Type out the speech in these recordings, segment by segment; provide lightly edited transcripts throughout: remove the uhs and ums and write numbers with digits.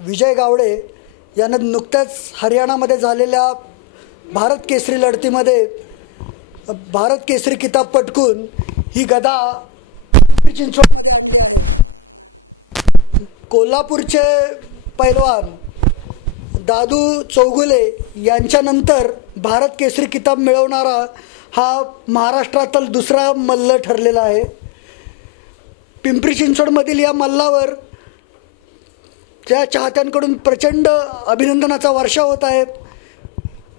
विजय गावडे यानं नुकत्याच हरियाणामध्ये झालेल्या भारत केसरी लढतीमध्ये भारत केसरी किताब पटकून ही गदा कोल्हापूरचे पैलवान दादू चौगुले यांच्यानंतर भारत केसरी किताब मिळवणारा हा महाराष्ट्रातील दुसरा मल्ल ठरलेला आहे। पिंपरी चिंचवडमधील या मल्लावर त्या चाहत्यांकडून प्रचंड अभिनंदनाचा वर्षाव होत आहे।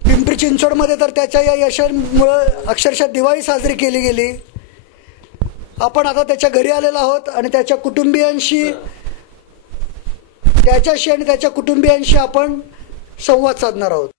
पिंपरी चिंचवडमध्ये तर त्याच्या या यशामुळे अक्षरशः दिवाळी साजरी केली गेली। आपण आता त्याच्या घरी आलेलो आहोत आणि त्याच्या कुटुंबियांशी आणि त्याच्या कुटुंबियांशी आपण संवाद साधणार आहोत।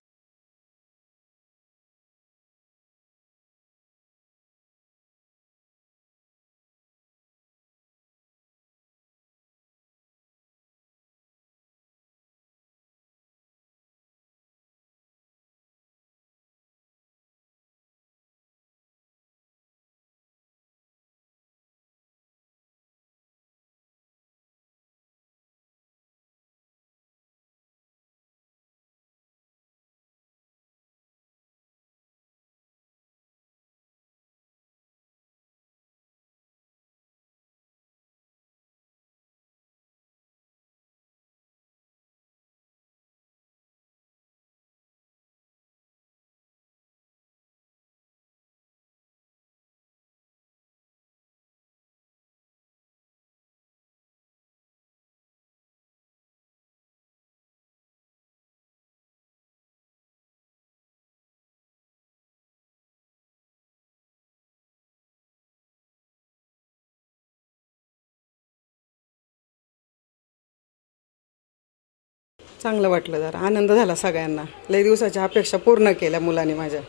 चांगलं वाटलं, जरा आनंद झाला सगळ्यांना। लई दिवसाच्या अपेक्षा पूर्ण केल्या मुलांनी, माझ्या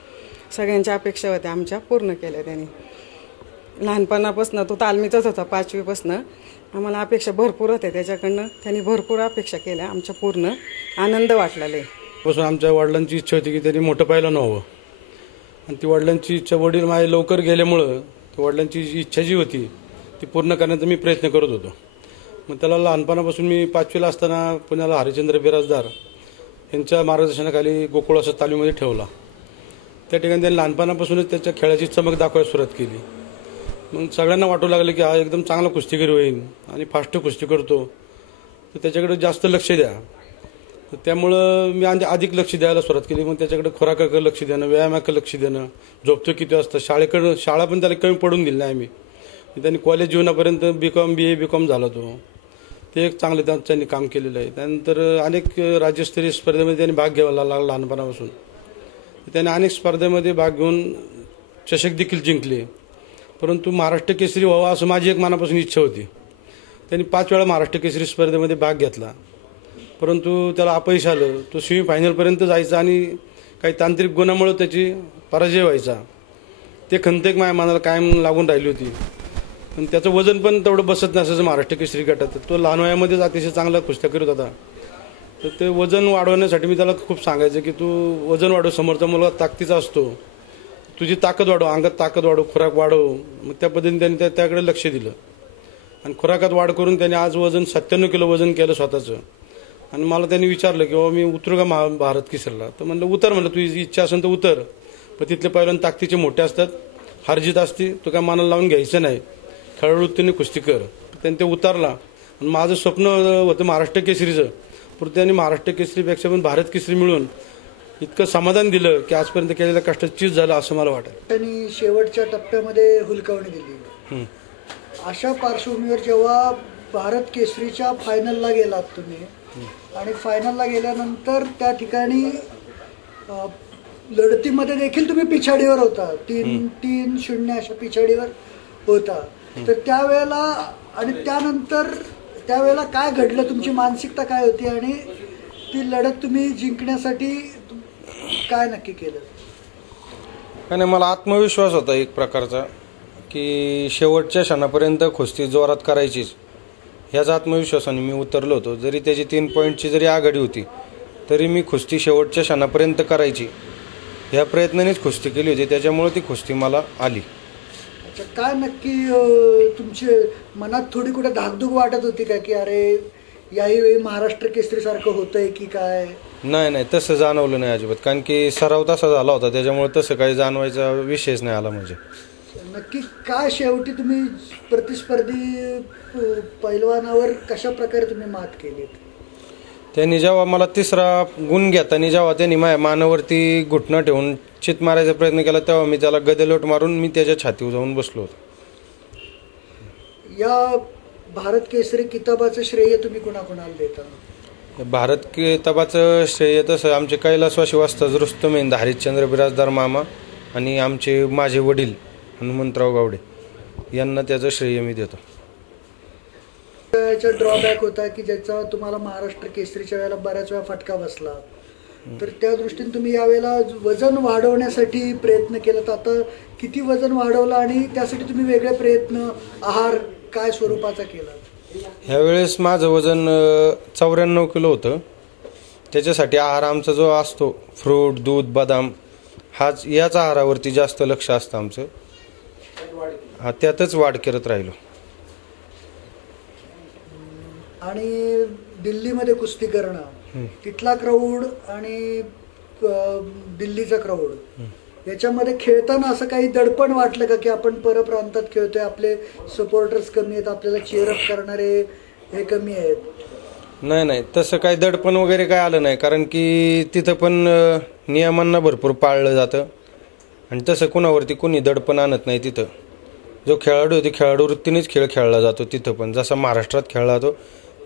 सगळ्यांच्या अपेक्षा होत्या आमच्या पूर्ण केल्या त्यांनी। लहानपणापासून तो तालमीतच होता, 5वी पासून आम्हाला अपेक्षा भरपूर होत्या त्याच्याकडनं, त्यांनी भरपूर अपेक्षा केल्या आमच्या पूर्ण। आनंद वाटला लई। पासून आमच्या वडिलांची इच्छा होती की त्यांनी मोठं पहिलवान व्हावं आणि ती वडिलांची इच्छा, वडील माझे लवकर गेल्यामुळं वडिलांची इच्छा जी होती ती पूर्ण करण्याचा मी प्रयत्न करत होतो। मग त्याला लहानपणापासून मी 5वीला असताना पुण्याला हरिश्चंद्र बिराजदार यांच्या मार्गदर्शनाखाली गोकुळ असं तालीमध्ये ठेवला। त्या ठिकाणी त्यांनी लहानपणापासूनच त्याच्या खेळाची चमक दाखवायला सुरुवात केली। मग सगळ्यांना वाटू लागलं की हा एकदम चांगला कुस्तीगीर होईल आणि फास्ट कुस्ती करतो, तर त्याच्याकडे जास्त लक्ष द्या। तर त्यामुळं मी अधिक लक्ष द्यायला सुरुवात केली। मग त्याच्याकडे खुराकाकडे लक्ष देणं, व्यायामाकडे लक्ष देणं, झोपतो किती वाजता, शाळा पण त्याला कमी पडून दिली नाही आम्ही। त्यांनी कॉलेज जीवनापर्यंत BCom BA BCom झाला तो, ते एक चांगलं त्यांनी काम केलेलं आहे। त्यानंतर अनेक राज्यस्तरीय स्पर्धेमध्ये त्यांनी भाग घ्यायला लागला लहानपणापासून। त्याने अनेक स्पर्धेमध्ये भाग घेऊन चषक देखील जिंकले, परंतु महाराष्ट्र केसरी व्हावा असं माझी एक मनापासून इच्छा होती। त्यांनी 5 वेळा महाराष्ट्र केसरी स्पर्धेमध्ये भाग घेतला, परंतु त्याला अपयश आलं। तो सेमीफायनलपर्यंत जायचा आणि काही तांत्रिक गुणामुळे त्याची पराजय व्हायचा। ते खंत एक माझ्या मनाला कायम लागून राहिली होती। पण त्याचं वजन पण तेवढं बसत नसायचं महाराष्ट्र केसरी गटात। तो लहान वयामध्येच अतिशय चांगला कुस्त्या करत होता। तर ते वजन वाढवण्यासाठी मी त्याला खूप सांगायचं की तू वजन वाढव, समोरचा मुलगा ताकदीचा असतो, तुझी ताकद वाढव, अंगात ताकद वाढव, खुराक वाढव। मग त्या पद्धतीने त्यांनी त्याकडे लक्ष दिलं आणि खुराकात वाढ करून त्यांनी आज वजन 97 किलो वजन केलं स्वतःचं। आणि मला त्यांनी विचारलं की बाबा मी उतरू का भारत केसरीला, तर म्हणलं उतर, म्हणलं तुझी इच्छा असेल तर उतर, पण तिथले पहिलवान ताकदीचे मोठे असतात, हारजीत असते, तो काय मनाला लावून घ्यायचं नाही, खेळाडूतीने कुस्ती कर। त्यांनी ते उतारला आणि माझं स्वप्न होतं महाराष्ट्र केसरीचं, पण त्यांनी महाराष्ट्र केसरीपेक्षा पण भारत केसरी मिळून इतकं समाधान दिलं की आजपर्यंत केलेल्या कष्टाचं चीज झालं असं मला वाटतं। त्यांनी शेवटच्या टप्प्यामध्ये हुलकावणी दिली। अशा पार्श्वभूमीवर जेव्हा भारत केसरीच्या फायनलला गेलात तुम्ही आणि फायनलला गेल्यानंतर त्या ठिकाणी लढतीमध्ये देखील तुम्ही पिछाडीवर होता, 3-0 अशा पिछाडीवर होता। तर त्यावेळेला आणि त्यानंतर त्यावेळेला काय घडलं, तुमची मानसिकता काय होती आणि ती लढत तुम्ही जिंकण्यासाठी काय नक्की केलं? आणि मला आत्मविश्वास होता एक प्रकारचा की शेवटच्या क्षणापर्यंत कुस्ती जोरात करायचीच, ह्याचा आत्मविश्वासाने मी उतरलो होतो। जरी त्याची 3 पॉईंटची जरी आघाडी होती तरी मी कुस्ती शेवटच्या क्षणापर्यंत करायची ह्या प्रयत्नानेच कुस्ती केली होती, त्याच्यामुळे ती कुस्ती मला आली। अच्छा, काय नक्की तुमचे मनात थोडी कुठे धाकधूक वाटत होती का की अरे याही महाराष्ट्र केसरी सारखं होतंय की काय? नाही तसं जाणवलं नाही अजिबात, कारण की सराव तसा झाला होता, त्याच्यामुळे तसं काही जाणवायचा विषयच नाही आला. म्हणजे नक्की काय शेवटी तुम्ही प्रतिस्पर्धी पैलवानावर कशा प्रकारे तुम्ही मात केली? त्यांनी जेव्हा मला तिसरा गुण घेताना जेव्हा त्यांनी माझ्या मानावरती घुटणं ठेवून चित मारायचा प्रयत्न केला, तेव्हा मी त्याला गदेलोट मारून मी त्याच्या छातीवर जाऊन बसलो होतो. या भारत केसरी किताबाचं श्रेय तुम्ही कुणाकुणाला देता? भारत किताबाचं श्रेय तसं आमचे कैलासवासी वास्ताज रुस्तम हिंद हरिश्चंद्र बिराजदार मामा आणि आमचे माझे वडील हनुमंतराव गावडे यांना त्याचं श्रेय मी देतो. त्याचा ड्रॉबॅक होता की ज्याचा तुम्हाला महाराष्ट्र केसरीच्या वेळेला बऱ्याच वेळा फटका बसला, तर त्या दृष्टीने तुम्ही यावेळेला वजन वाढवण्यासाठी प्रयत्न केला, तर आता किती वजन वाढवलं आणि त्यासाठी तुम्ही वेगळे प्रयत्न, आहार काय स्वरूपाचा केला? ह्यावेळेस माझं वजन 94 किलो होतं. त्याच्यासाठी आहार आमचा जो असतो फ्रूट, दूध, बदाम याच आहारावरती जास्त लक्ष असतं आमचं. त्यातच वाढ करत राहिलो. आणि दिल्लीमध्ये कुस्ती करणं, तिथला क्राऊड आणि दिल्लीचा क्राऊड याच्यामध्ये खेळताना असं काही दडपण वाटलं का की आपण परप्रांतात खेळतोय, आपले सपोर्टर्स कमी आहेत, आपल्याला चीअरअप करणारे हे कमी आहेत? नाही तसं काही दडपण वगैरे काय आलं नाही, कारण की तिथं पण नियमांना भरपूर पाळलं जातं आणि तसं कुणावरती कोणी दडपण आणत नाही. तिथं जो खेळाडू आहे, खेळाडू वृत्तीनेच खेळ खेळला जातो. तिथं पण जसा महाराष्ट्रात खेळला जातो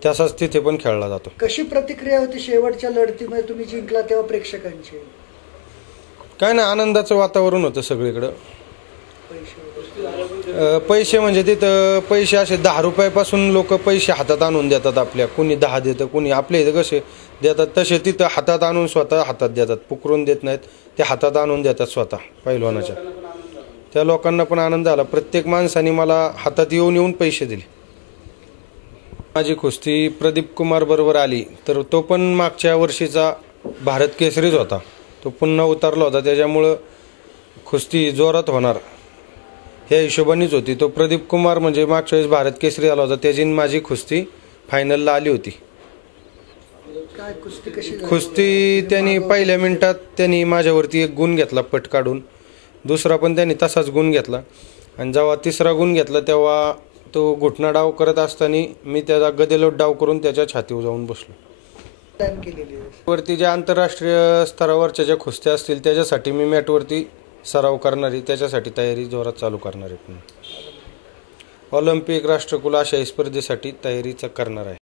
तसाच तिथे पण खेळला जातो. कशी प्रतिक्रिया होती शेवटच्या लढतीमध्ये तुम्ही जिंकला तेव्हा प्रेक्षकांची? काय नाही, आनंदाचं वातावरण होतं सगळीकडं. पैसे म्हणजे तिथं पैसे असे 10 रुपयापासून लोक पैसे हातात आणून देतात आपल्या. कुणी 10 देतं, कुणी आपल्या इथं कसे देतात तसे तिथं हातात आणून स्वतः हातात देतात. पुकरून देत नाहीत, ते हातात आणून देतात स्वतः पैलवानाच्या. त्या लोकांना पण आनंद झाला. प्रत्येक माणसाने मला हातात येऊन पैसे दिले. माझी कुस्ती प्रदीप कुमार बरोबर आली तर तो पण मागच्या वर्षीचा भारत केसरीच होता. तो पुन्हा उतरला होता, त्याच्यामुळं कुस्ती जोरात होणार ह्या हिशोबानेच होती. तो प्रदीप कुमार म्हणजे मागच्या वेळेस भारत केसरी आला होता, त्याची माझी कुस्ती फायनलला आली होती. काय कुस्ती कशी झाली? कुस्ती त्यांनी पहिल्या मिनिटात त्यांनी माझ्यावरती एक गुण घेतला पट काढून, दुसरा पण त्यांनी तसाच गुण घेतला आणि जेव्हा तिसरा गुण घेतला तेव्हा तो घुटणा डाव करत असताना मी त्याचा गदेलोट डाव करून त्याच्या छातीवर जाऊन बसलो. वरती ज्या आंतरराष्ट्रीय स्तरावरच्या ज्या कुस्त्या असतील त्याच्यासाठी मी मॅटवरती सराव करणारी, त्याच्यासाठी तयारी जोरात चालू करणार आहे. ऑलिम्पिक, राष्ट्रकुल, आशियाई स्पर्धेसाठी तयारी करणार आहे.